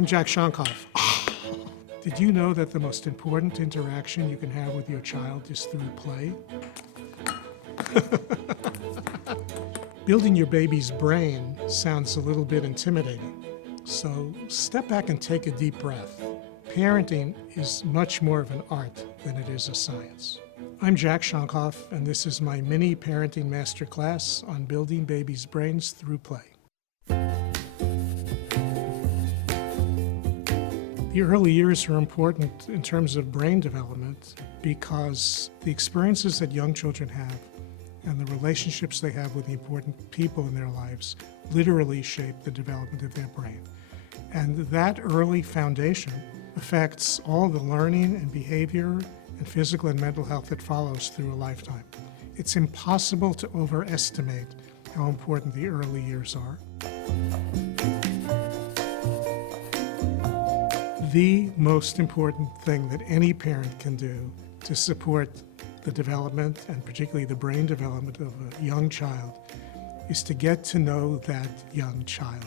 I'm Jack Shonkoff. Did you know that the most important interaction you can have with your child is through play? Building your baby's brain sounds a little bit intimidating. So step back and take a deep breath. Parenting is much more of an art than it is a science. I'm Jack Shonkoff, and this is my mini parenting masterclass on building babies' brains through play. The early years are important in terms of brain development because the experiences that young children have and the relationships they have with the important people in their lives literally shape the development of their brain. And that early foundation affects all the learning and behavior and physical and mental health that follows through a lifetime. It's impossible to overestimate how important the early years are. The most important thing that any parent can do to support the development, and particularly the brain development of a young child, is to get to know that young child,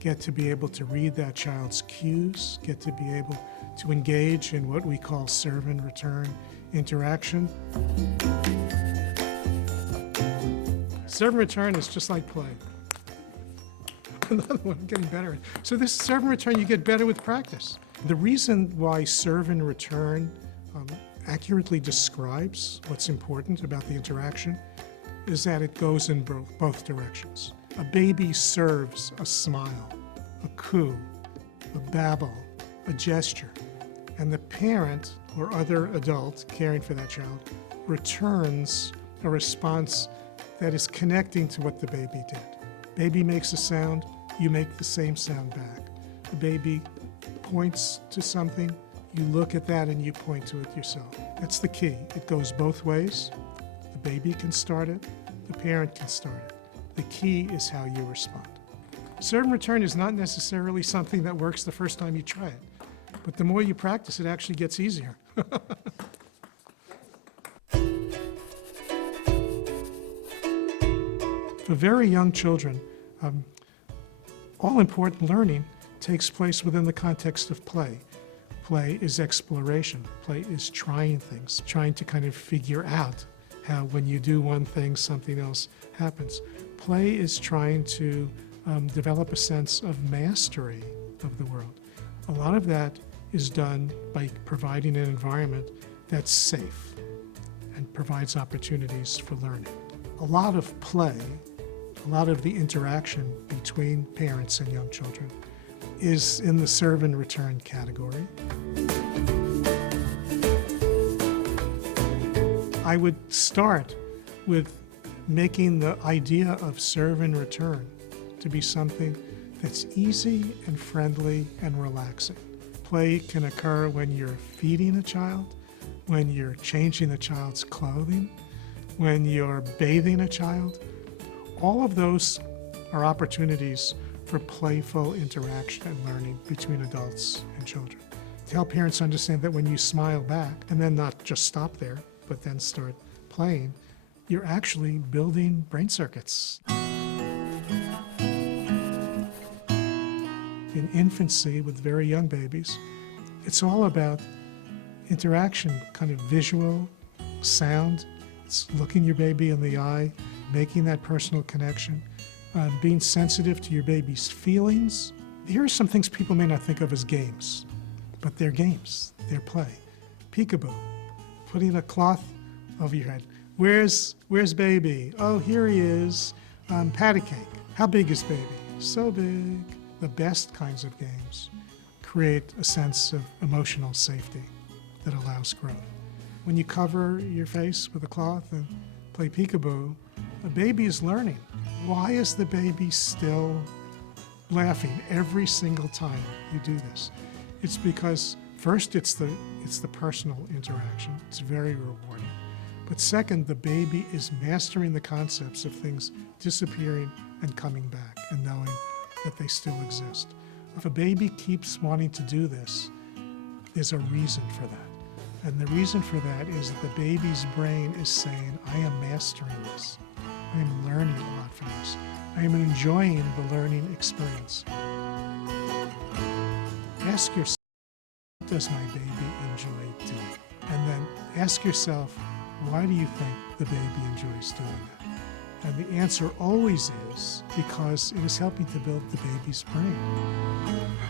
get to be able to read that child's cues, get to be able to engage in what we call serve and return interaction. Serve and return is just like play. Another one, I'm getting better. So this serve and return, you get better with practice. The reason why serve and return accurately describes what's important about the interaction is that it goes in both directions. A baby serves a smile, a coo, a babble, a gesture, and the parent or other adult caring for that child returns a response that is connecting to what the baby did. Baby makes a sound, you make the same sound back. The baby points to something, you look at that and you point to it yourself. That's the key. It goes both ways. The baby can start it, the parent can start it. The key is how you respond. Serve and return is not necessarily something that works the first time you try it, but the more you practice, it actually gets easier. For very young children, all important learning takes place within the context of play. Play is exploration. Play is trying things, trying to kind of figure out how when you do one thing, something else happens. Play is trying to develop a sense of mastery of the world. A lot of that is done by providing an environment that's safe and provides opportunities for learning. A lot of play, a lot of the interaction between parents and young children is in the serve and return category. I would start with making the idea of serve and return to be something that's easy and friendly and relaxing. Play can occur when you're feeding a child, when you're changing a child's clothing, when you're bathing a child. All of those are opportunities for playful interaction and learning between adults and children. To help parents understand that when you smile back, and then not just stop there, but then start playing, you're actually building brain circuits. In infancy with very young babies, it's all about interaction, kind of visual, sound. It's looking your baby in the eye, making that personal connection, being sensitive to your baby's feelings. Here are some things people may not think of as games, but they're games, they're play. Peekaboo, putting a cloth over your head. Where's baby? Oh, here he is. Patty cake. How big is baby? So big. The best kinds of games create a sense of emotional safety that allows growth. When you cover your face with a cloth and play peekaboo, a baby is learning. Why is the baby still laughing every single time you do this? It's because first it's the personal interaction. It's very rewarding. But second, the baby is mastering the concepts of things disappearing and coming back and knowing that they still exist. If a baby keeps wanting to do this, there's a reason for that. And the reason for that is that the baby's brain is saying, I am mastering this. I am learning a lot from this. I am enjoying the learning experience. ask yourself, what does my baby enjoy doing? And then ask yourself, why do you think the baby enjoys doing that? And the answer always is because it is helping to build the baby's brain.